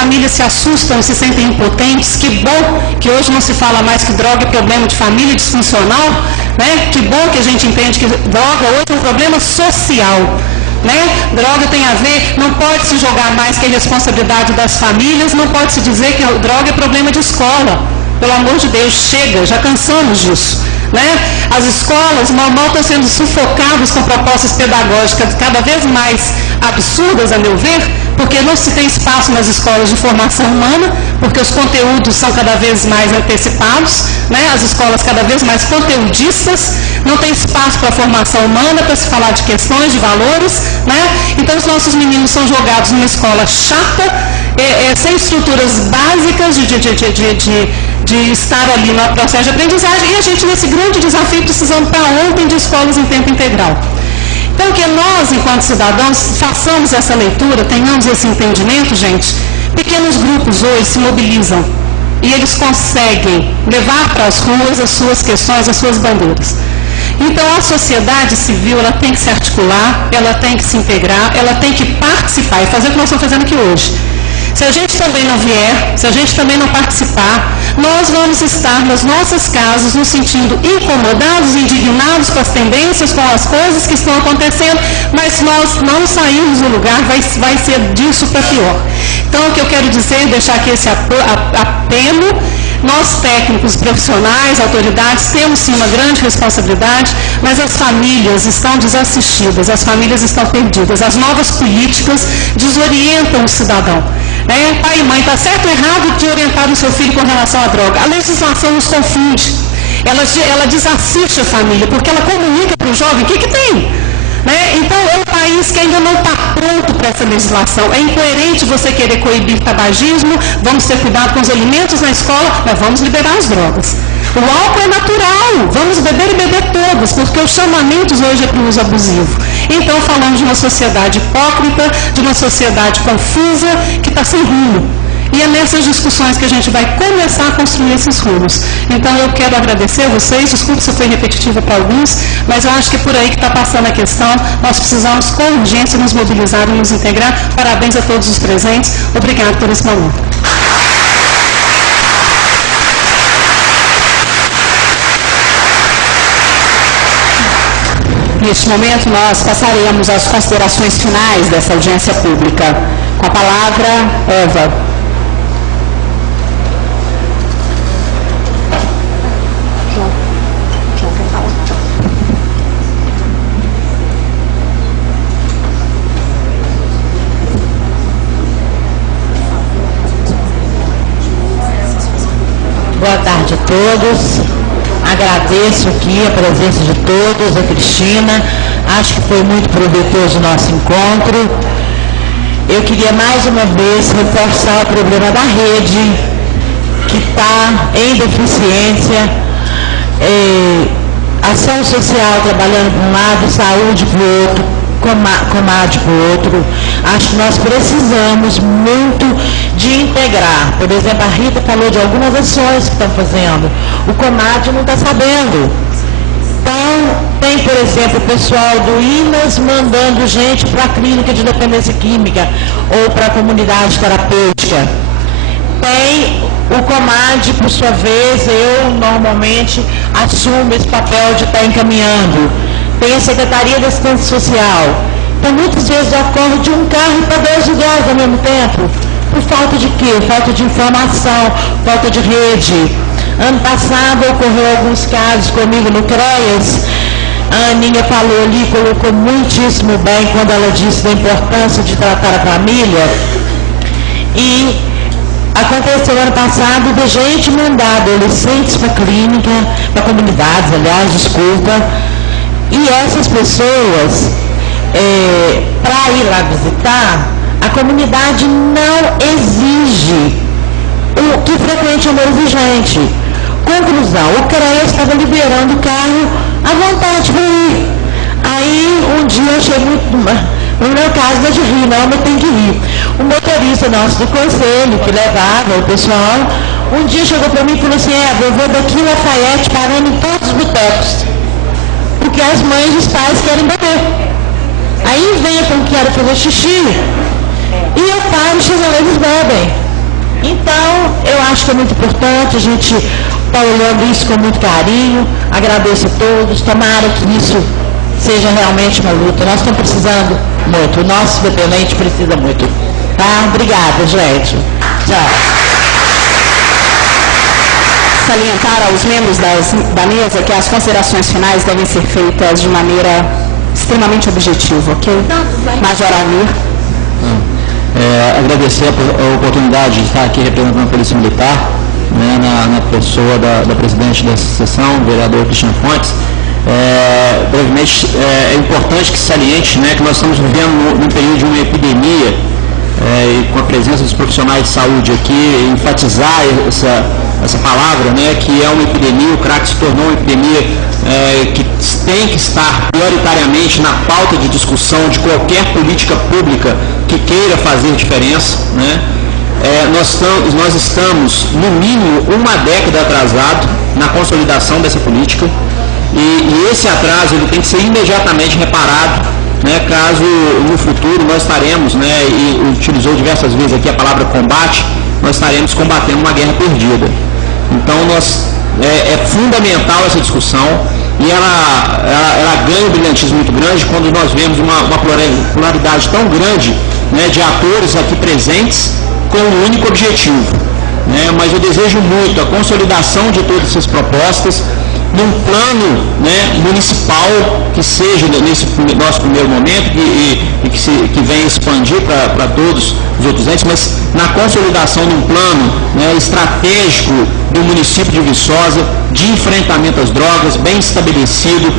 famílias se assustam, se sentem impotentes. Que bom que hoje não se fala mais que droga é problema de família disfuncional, né? Que bom que a gente entende que droga hoje é um problema social, né? Droga tem a ver, não pode se jogar mais que a responsabilidade das famílias, não pode se dizer que droga é problema de escola. Pelo amor de Deus, chega, já cansamos disso. Né? As escolas mal estão sendo sufocadas com propostas pedagógicas cada vez mais absurdas, a meu ver, porque não se tem espaço nas escolas de formação humana, porque os conteúdos são cada vez mais antecipados, né? As escolas cada vez mais conteudistas, não tem espaço para a formação humana, para se falar de questões, de valores, né? Então os nossos meninos são jogados numa escola chata, sem estruturas básicas de estar ali no processo de aprendizagem, e a gente nesse grande desafio precisando para ontem de escolas em tempo integral. Então que nós, enquanto cidadãos, façamos essa leitura, tenhamos esse entendimento, gente. Pequenos grupos hoje se mobilizam e eles conseguem levar para as ruas as suas questões, as suas bandeiras. Então a sociedade civil, ela tem que se articular, ela tem que se integrar, ela tem que participar e fazer o que nós estamos fazendo aqui hoje. Se a gente também não vier, se a gente também não participar, nós vamos estar nas nossas casas nos sentindo incomodados, indignados com as tendências, com as coisas que estão acontecendo, mas se nós não sairmos do lugar, vai ser disso para pior. Então, o que eu quero dizer, deixar aqui esse apelo, nós técnicos, profissionais, autoridades, temos sim uma grande responsabilidade, mas as famílias estão desassistidas, as famílias estão perdidas, as novas políticas desorientam o cidadão. Pai e mãe, está certo ou errado de orientar o seu filho com relação à droga? A legislação nos confunde, ela desassiste a família, porque ela comunica para o jovem o que tem. Então, é um país que ainda não está pronto para essa legislação. É incoerente você querer coibir tabagismo, vamos ter cuidado com os alimentos na escola, mas vamos liberar as drogas. O álcool é natural, vamos beber e beber todas, porque os chamamentos hoje é para o uso abusivo. Então, falamos de uma sociedade hipócrita, de uma sociedade confusa, que está sem rumo. E é nessas discussões que a gente vai começar a construir esses rumos. Então, eu quero agradecer a vocês, desculpe se eu fui repetitiva para alguns, mas eu acho que é por aí que está passando a questão. Nós precisamos, com urgência, nos mobilizar e nos integrar. Parabéns a todos os presentes. Obrigado por esse momento. Neste momento, nós passaremos às considerações finais dessa audiência pública. Com a palavra, Eva. Boa tarde a todos. Agradeço aqui a presença de todos, a Cristina. Acho que foi muito proveitoso o nosso encontro. Eu queria mais uma vez reforçar o problema da rede, que está em deficiência. Ação social trabalhando para um lado, saúde para o outro, Comad para o outro. Acho que nós precisamos muito de integrar. Por exemplo, a Rita falou de algumas ações que estão fazendo. O Comad não está sabendo. Então, tem, por exemplo, o pessoal do INAS mandando gente para a clínica de dependência química ou para a comunidade terapêutica. Tem o Comad, por sua vez, eu normalmente assumo esse papel de estar encaminhando. Tem a Secretaria da Assistência Social. Então, muitas vezes ocorre de um carro para 2 idosos ao mesmo tempo. Por falta de quê? Falta de informação, falta de rede. Ano passado ocorreu alguns casos comigo no CREAS. A Aninha falou ali, colocou muitíssimo bem quando ela disse da importância de tratar a família. E aconteceu ano passado de gente mandar adolescentes para a clínica, para comunidades, aliás, desculpa. E essas pessoas, para ir lá visitar, a comunidade não exige o que frequente é uma exigente. Conclusão, o CREA estava liberando o carro à vontade para ir. Aí, um dia eu achei muito... No meu caso, não é de rir, não, mas tem que rir. O motorista nosso do conselho, que levava o pessoal, um dia chegou para mim e falou assim, eu vou daqui em Lafayette parando em todos os botecos, porque as mães e os pais querem beber. Aí vem com que quero fazer xixi, e eu paro e chego lá, eles bebem. eu acho que é muito importante, a gente está olhando isso com muito carinho, agradeço a todos, tomara que isso seja realmente uma luta. Nós estamos precisando muito, o nosso independente precisa muito. Tá? Obrigada, gente. Tchau. Salientar aos membros da mesa que as considerações finais devem ser feitas de maneira extremamente objetiva, ok? Major Almir. Agradecer a oportunidade de estar aqui representando a Polícia Militar, né, na pessoa da presidente dessa sessão, o vereador Cristiano Fontes. Brevemente, é importante que se saliente, né, que nós estamos vivendo num período de uma epidemia, e com a presença dos profissionais de saúde aqui, enfatizar essa palavra, né, que é uma epidemia, o crack se tornou uma epidemia que tem que estar prioritariamente na pauta de discussão de qualquer política pública que queira fazer diferença, né? Nós estamos, no mínimo, uma década atrasado na consolidação dessa política e esse atraso ele tem que ser imediatamente reparado, né, caso no futuro nós estaremos, né, e utilizou diversas vezes aqui a palavra combate, nós estaremos combatendo uma guerra perdida. Então, é fundamental essa discussão e ela ganha um brilhantismo muito grande quando nós vemos uma pluralidade tão grande, né, de atores aqui presentes com um único objetivo, né? Mas eu desejo muito a consolidação de todas essas propostas num plano, né, municipal que seja nesse nosso primeiro momento que venha expandir para todos os outros entes, mas na consolidação de um plano, né, estratégico do município de Viçosa de enfrentamento às drogas, bem estabelecido,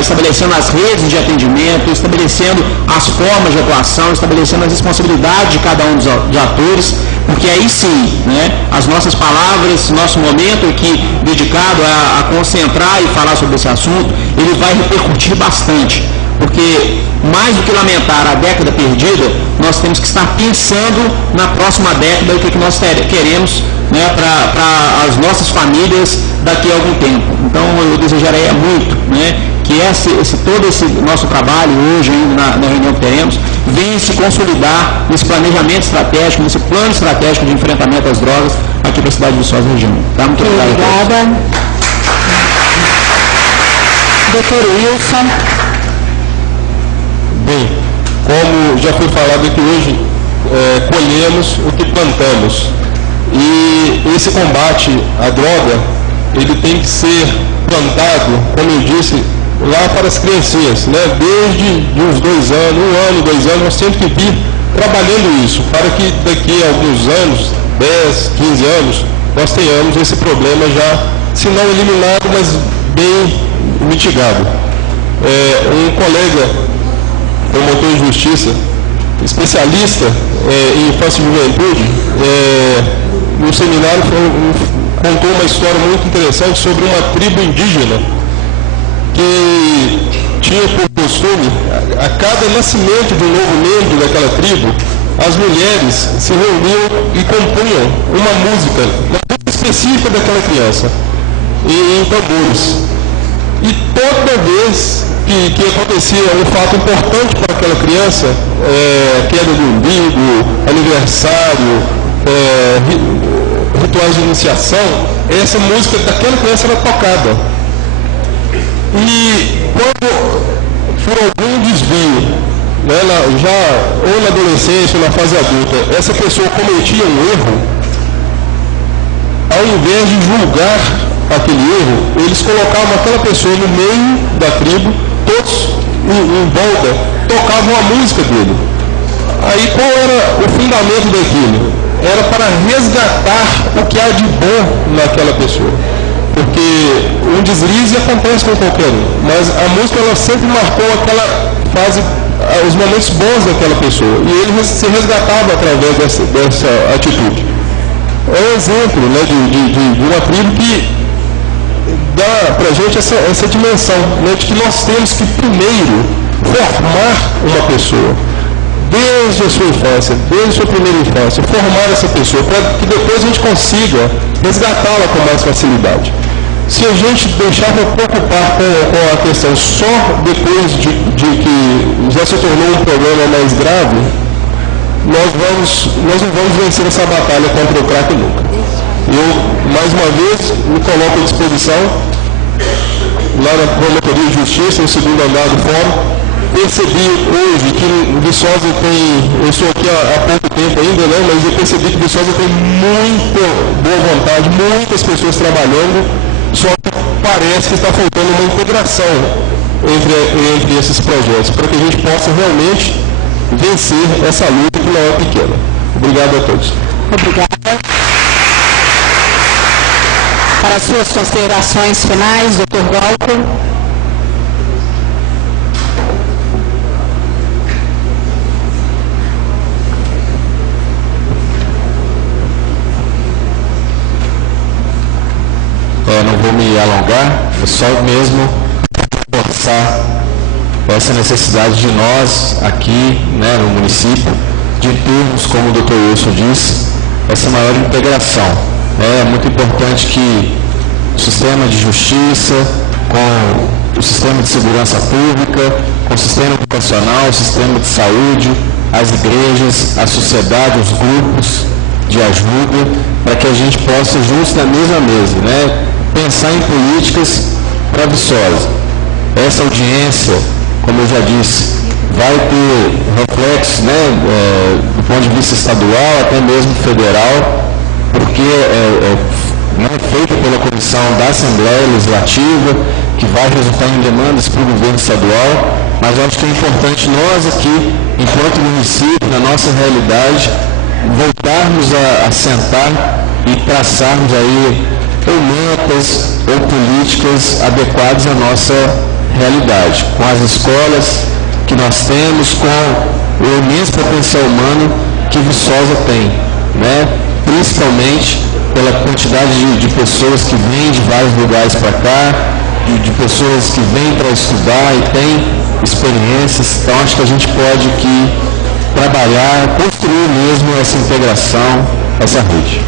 estabelecendo as redes de atendimento, estabelecendo as formas de atuação, estabelecendo as responsabilidades de cada um dos atores, porque aí sim, né, as nossas palavras, nosso momento aqui dedicado a concentrar e falar sobre esse assunto, ele vai repercutir bastante, porque mais do que lamentar a década perdida, nós temos que estar pensando na próxima década o que nós queremos, né, para as nossas famílias daqui a algum tempo. Então eu desejaria muito, né, que todo esse nosso trabalho hoje ainda na reunião que teremos venha se consolidar nesse planejamento estratégico, nesse plano estratégico de enfrentamento às drogas aqui para a cidade de Viçosa e região. Tá? Muito obrigada. Doutor Wilson. Bem, como já foi falado aqui hoje, colhemos o que plantamos. E esse combate à droga, ele tem que ser plantado, como eu disse, lá para as criancinhas, né? Desde uns 2 anos, 1 ano, 2 anos, nós temos que vir trabalhando isso, para que daqui a alguns anos, 10, 15 anos, nós tenhamos esse problema já, se não eliminado, mas bem mitigado. Um colega, promotor de justiça, especialista em infância e juventude, no seminário contou uma história muito interessante sobre uma tribo indígena que tinha por costume, a cada nascimento de um novo membro daquela tribo, as mulheres se reuniam e compunham uma música específica daquela criança, em tambores. E toda vez que acontecia um fato importante para aquela criança, queda do umbigo, aniversário, rituais de iniciação, essa música daquela criança era tocada. E quando por algum desvio, né, ou na adolescência ou na fase adulta, essa pessoa cometia um erro, ao invés de julgar aquele erro, eles colocavam aquela pessoa no meio da tribo, todos em volta tocavam a música dele. Aí qual era o fundamento daquilo? Era para resgatar o que há de bom naquela pessoa. Porque um deslize acontece com qualquer um, mas a música ela sempre marcou aquela fase, os momentos bons daquela pessoa, e ele se resgatava através dessa atitude. É um exemplo, né, de uma tribo que dá para a gente essa dimensão, né, de que nós temos que primeiro formar uma pessoa, desde a sua infância, desde a sua primeira infância, formar essa pessoa, para que depois a gente consiga resgatá-la com mais facilidade. Se a gente deixar de preocupar com a questão só depois de que já se tornou um problema mais grave, nós não vamos vencer essa batalha contra o crack nunca. Eu, mais uma vez, me coloco à disposição lá na Promotoria de Justiça, no segundo andar do fórum. Percebi hoje que Viçosa tem, eu estou aqui há pouco tempo ainda, né, mas eu percebi que Viçosa tem muita boa vontade, muitas pessoas trabalhando, só que parece que está faltando uma integração entre esses projetos, para que a gente possa realmente vencer essa luta que não é pequena. Obrigado a todos. Obrigada. Para as suas considerações finais, Dr. Glauco. Não vou me alongar, é só mesmo reforçar essa necessidade de nós aqui, né, no município, de termos, como o Dr. Wilson disse, essa maior integração. É muito importante que o sistema de justiça, com o sistema de segurança pública, com o sistema educacional, o sistema de saúde, as igrejas, a sociedade, os grupos de ajuda, para que a gente possa, juntos na mesma mesa, né, pensar em políticas para Viçosa. Essa audiência, como eu já disse, vai ter reflexos, né, do ponto de vista estadual, até mesmo federal, porque é feita pela Comissão da Assembleia Legislativa, que vai resultar em demandas para o governo estadual, mas eu acho que é importante nós aqui, enquanto município, na nossa realidade, voltarmos a sentar e traçarmos aí ou metas ou políticas adequadas à nossa realidade, com as escolas que nós temos, com o imenso potencial humano que Viçosa tem, né? Principalmente pela quantidade de pessoas que vêm de vários lugares para cá, de pessoas que vêm para estudar e têm experiências. Então acho que a gente pode aqui trabalhar, construir mesmo essa integração, essa rede.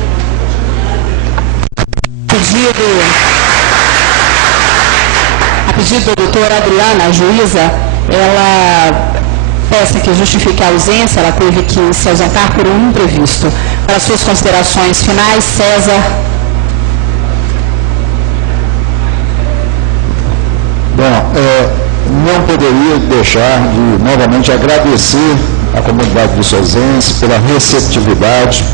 A pedido da doutora Adriana, a juíza, ela peça que justifique a ausência, ela teve que se ausentar por um imprevisto. Para as suas considerações finais, César. Bom, não poderia deixar de novamente agradecer à comunidade viçosense pela receptividade,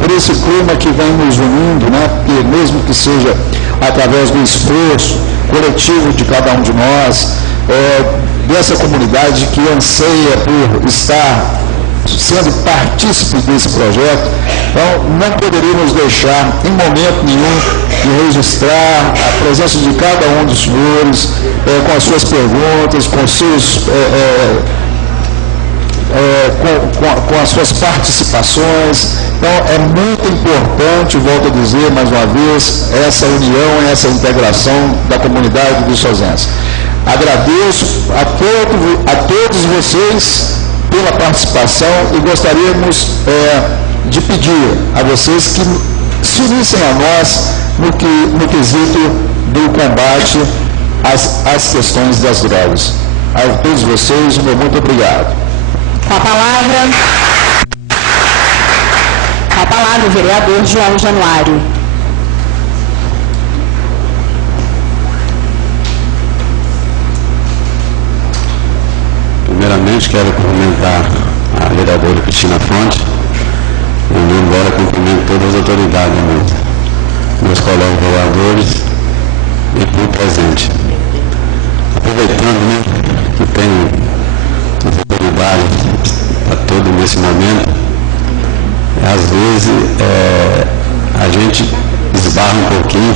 por esse clima que vem nos unindo, né? E mesmo que seja através do esforço coletivo de cada um de nós, dessa comunidade que anseia por estar sendo partícipe desse projeto. Então, não poderíamos deixar em momento nenhum de registrar a presença de cada um dos senhores, com as suas perguntas, com seus com as suas participações. Então, é muito importante, volto a dizer mais uma vez, essa união, essa integração da comunidade viçosense. Agradeço a todos vocês pela participação e gostaríamos de pedir a vocês que se unissem a nós no quesito do combate às questões das drogas. A todos vocês, meu muito obrigado. Com a palavra o vereador João Januário. Primeiramente, quero cumprimentar a vereadora Cristina Fonte, e embora cumprimento todas as autoridades, meus colegas vereadores e por presente. Aproveitando, né, que tem as autoridades para todo nesse momento, às vezes a gente esbarra um pouquinho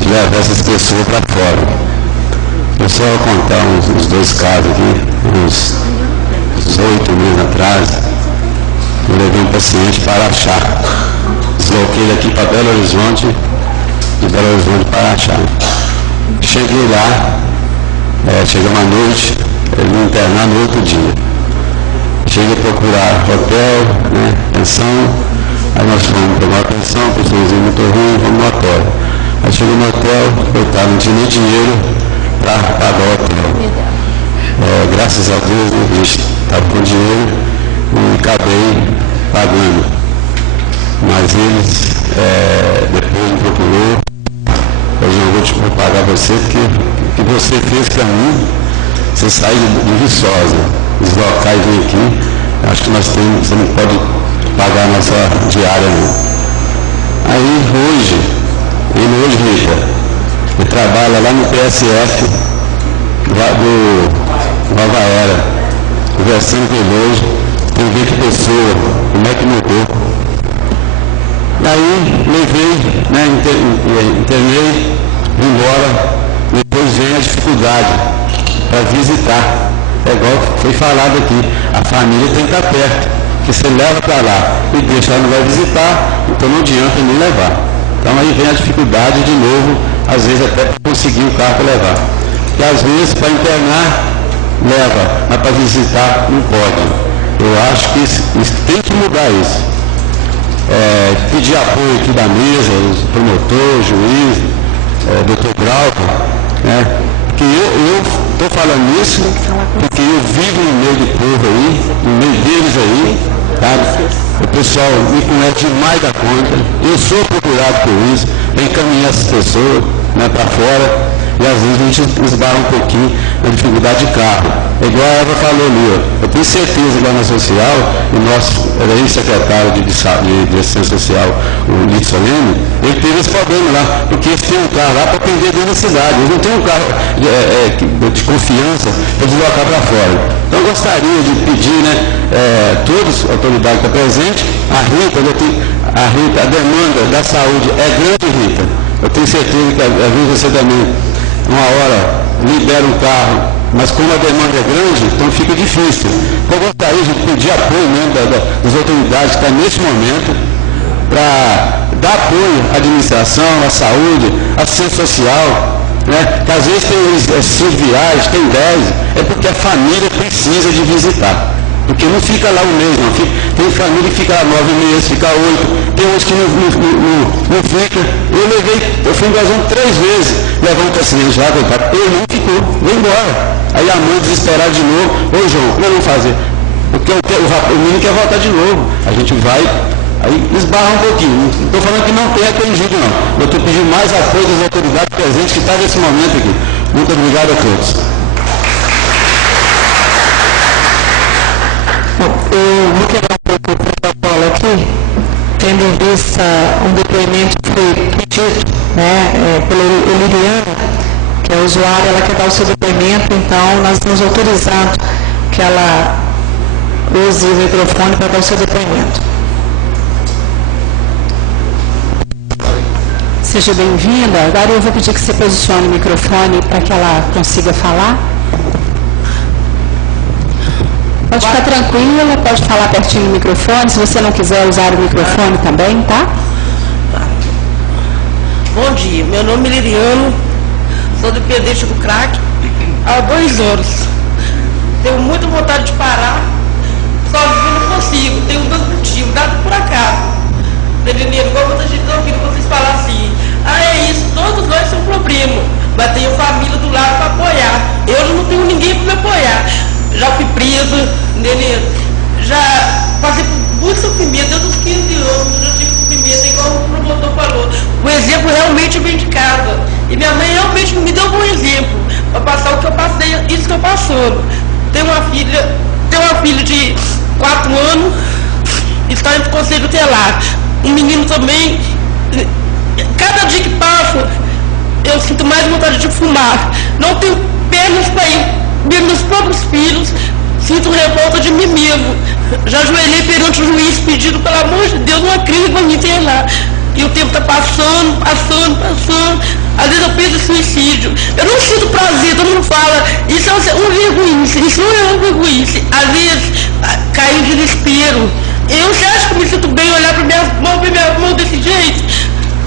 de levar essas pessoas para fora. Eu só vou contar uns dois casos aqui, uns 8 meses atrás, eu levei um paciente para Araxá. Desloquei daqui para Belo Horizonte, de Belo Horizonte para Araxá. Cheguei lá, chegamos à noite, ele me internar no outro dia. Cheguei a procurar hotel, né, pensão, aí nós fomos pegar uma pensão, pessoalzinho muito ruim, vamos no hotel. Aí cheguei no hotel, eu não tinha nem dinheiro para pagar o hotel. Graças a Deus, a gente estava com dinheiro, e acabei pagando. Mas eles depois me procurou, eu não vou pagar você, porque o que você fez para mim, você saiu de Viçosa, os locais vêm aqui, acho que nós temos, você não pode pagar a nossa diária não. Aí hoje, Rita, ele trabalha lá no PSF, lá do Nova Era, conversando com ele hoje, tem que ver que pessoa, como é que mudou. Aí levei, né, internei, vim embora, depois vem a dificuldade para visitar. É igual foi falado aqui, a família tem que estar perto, porque você leva para lá e deixa, ela não vai visitar, então não adianta nem levar. Então aí vem a dificuldade de novo, às vezes até para conseguir o carro para levar. E às vezes para internar, leva, mas para visitar não pode. Eu acho que isso tem que mudar isso. Pedir apoio aqui da mesa, os promotores, juiz, doutor Glauco, né? Porque eu estou falando isso porque eu vivo no meio do povo aí, no meio deles aí, tá? O pessoal me conhece demais da conta, eu sou procurado por isso, para encaminhar essas pessoas, né, para fora, e às vezes a gente esbarra um pouquinho na dificuldade de carro. É igual a Eva falou ali, ó, eu tenho certeza que lá na social, o nosso ex-secretário de assistência social, o Lito Solene, ele teve esse problema lá, porque eles têm um carro lá para atender dentro da cidade, eles não têm um carro de confiança para deslocar para fora. Então eu gostaria de pedir, né, todas as autoridades que estão presentes, a demanda da saúde é grande, Rita. Eu tenho certeza que às vezes você também, uma hora, libera um carro, mas como a demanda é grande, então fica difícil. Eu gostaria de pedir apoio mesmo das autoridades que estão nesse momento para dar apoio à administração, à saúde, à assistência social, né? Que às vezes tem 5 viagens, tem 10, é porque a família precisa de visitar. Porque não fica lá um mês, não. Tem família que fica lá 9 meses, fica 8, tem uns que não fica. Eu fui em Guazão 3 vezes, levar um paciente lá, ele não ficou, veio embora. Aí a mãe desesperada de novo, ô João, como vamos fazer? Porque o menino quer voltar de novo. A gente vai, aí esbarra um pouquinho. Não estou falando que não tem atendido, não. Eu estou pedindo mais apoio das autoridades presentes que estão nesse momento aqui. Muito obrigado a todos. Bom, eu vou quebrar um pouco o protocolo aqui, tendo em vista um depoimento que foi pedido, né, pela Liliana, que é usuária, ela quer dar o seu depoimento, então nós estamos autorizando que ela use o microfone para dar o seu depoimento. Seja bem-vinda. Agora eu vou pedir que você posicione o microfone para que ela consiga falar. Pode ficar tranquila, pode falar pertinho do microfone, se você não quiser usar o microfone também, tá? Bom dia, meu nome é Liliano, sou dependente do crack há 2 anos. Tenho muita vontade de parar, só que não consigo, tenho 2 motivos, nada por acaso. Entendeu? Igual muita gente não ouvindo vocês falar assim, é isso, todos nós somos problema, mas tenho família do lado para apoiar. Eu não tenho ninguém para me apoiar. Já fui presa, já passei por muito sofrimento, desde os 15 anos, eu tive sofrimento, igual o promotor falou. O exemplo realmente vem de casa. E minha mãe realmente não me deu um bom exemplo para passar o que eu passei, isso que eu passando. Tenho uma filha de 4 anos, está em conselho tutelar. Um menino também, cada dia que passa, eu sinto mais vontade de fumar. Não tenho pernas para ir ver meus próprios filhos, sinto revolta de mim mesmo. Já ajoelhei perante o juiz pedindo, pelo amor de Deus, uma crise para me internar. E o tempo está passando. Às vezes eu penso em suicídio. Eu não sinto prazer, todo mundo fala, isso é um vergonhice, isso não é um vergonhice. Às vezes cai em desespero. Você acha que eu me sinto bem olhar para minha mão, ver minha mão desse jeito?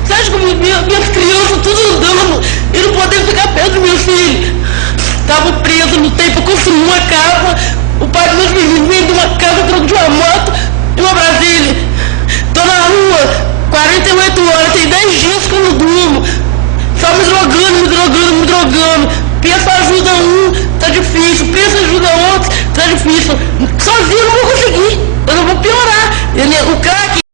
Você acha que minhas crianças tudo andando e não podendo ficar perto dos meus filhos? Estavam presos no tempo, construí uma casa, o pai dos meus meninos veio de uma casa, troco de uma moto e uma Brasília. Estou na rua, 48 horas, tem 10 dias que eu não durmo, só me drogando. Pensa ajuda um, tá difícil, pensa ajuda outro, tá difícil. Sozinho eu não vou conseguir. Nós vamos piorar. O crack